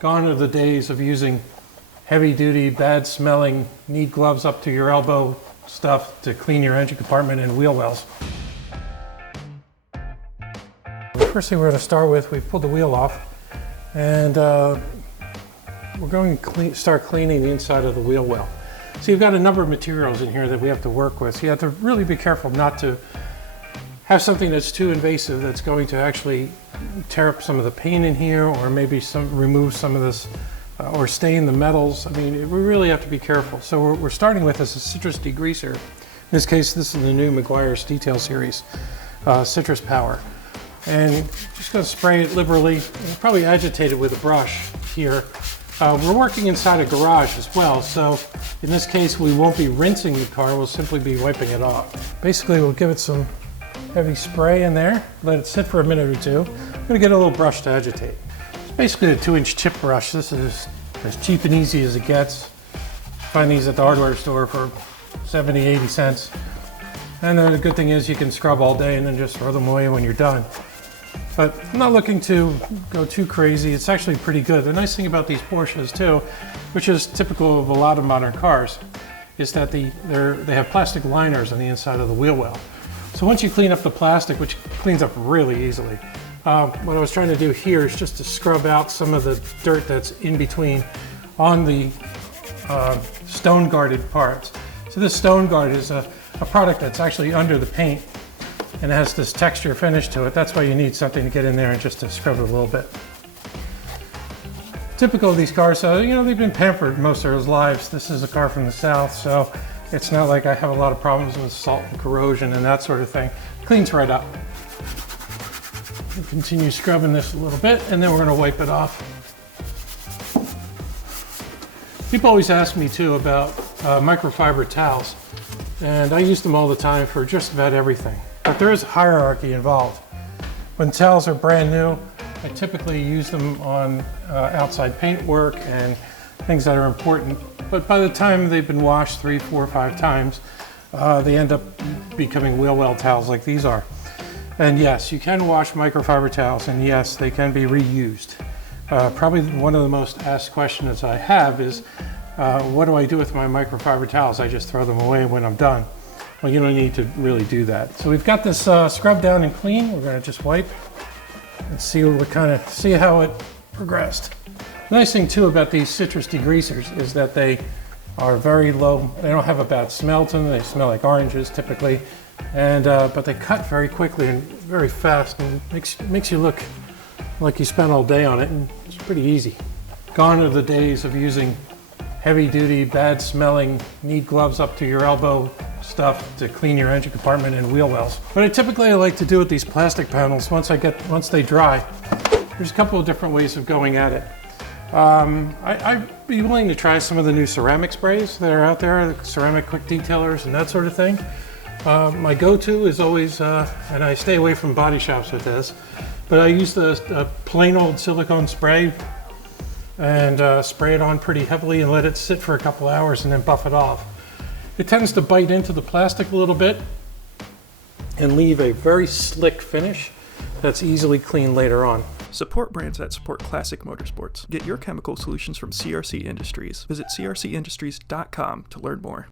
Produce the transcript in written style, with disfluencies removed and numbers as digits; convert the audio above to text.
Gone are the days of using heavy-duty, bad-smelling, need gloves up to your elbow stuff to clean your engine compartment and wheel wells. The first thing we're going to start with, we've pulled the wheel off, and we're going to start cleaning the inside of the wheel well. So you've got a number of materials in here that we have to work with. So you have to really be careful not to have something that's too invasive that's going to actually tear up some of the paint in here, or maybe remove some of this or stain the metals. I mean, we really have to be careful. So we're starting with is a citrus degreaser. In this case, this is the new McGuire's Detail Series, Citrus Power. And just going to spray it liberally, and probably agitate it with a brush here. We're working inside a garage as well, so in this case we won't be rinsing the car, we'll simply be wiping it off. Basically we'll give it some heavy spray in there, let it sit for a minute or two. I'm going to get a little brush to agitate. It's basically a 2-inch chip brush. This is as cheap and easy as it gets. Find these at the hardware store for 70, 80 cents. And the good thing is you can scrub all day and then just throw them away when you're done. But I'm not looking to go too crazy. It's actually pretty good. The nice thing about these Porsches too, which is typical of a lot of modern cars, is that they have plastic liners on the inside of the wheel well. So once you clean up the plastic, which cleans up really easily, what I was trying to do here is just to scrub out some of the dirt that's in between on the stone guarded parts. So this stone guard is a product that's actually under the paint, and it has this texture finish to it. That's why you need something to get in there and just to scrub it a little bit. Typical of these cars, you know, they've been pampered most of their lives. This is a car from the South, so it's not like I have a lot of problems with salt and corrosion and that sort of thing. Cleans right up. We'll continue scrubbing this a little bit, and then we're going to wipe it off. People always ask me too about microfiber towels, and I use them all the time for just about everything. But there is a hierarchy involved. When towels are brand new, I typically use them on outside paint work and things that are important. But by the time they've been washed 3, 4, 5 times, they end up becoming wheel well towels like these are. And yes, you can wash microfiber towels, and yes, they can be reused. Probably one of the most asked questions I have is, what do I do with my microfiber towels? I just throw them away when I'm done. Well, you don't need to really do that. So we've got this scrubbed down and clean. We're going to just wipe and see how it progressed. The nice thing too about these citrus degreasers is that they are very low. They don't have a bad smell to them. They smell like oranges typically, and but they cut very quickly and very fast, and makes you look like you spent all day on it, and it's pretty easy. Gone are the days of using heavy-duty, bad-smelling, need gloves up to your elbow stuff to clean your engine compartment and wheel wells. What I typically like to do with these plastic panels, once they dry, there's a couple of different ways of going at it. I'd be willing to try some of the new ceramic sprays that are out there, the ceramic quick detailers and that sort of thing. My go-to is always, and I stay away from body shops with this, but I use the plain old silicone spray and spray it on pretty heavily and let it sit for a couple hours and then buff it off. It tends to bite into the plastic a little bit and leave a very slick finish that's easily cleaned later on. Support brands that support classic motorsports. Get your chemical solutions from CRC Industries. Visit crcindustries.com to learn more.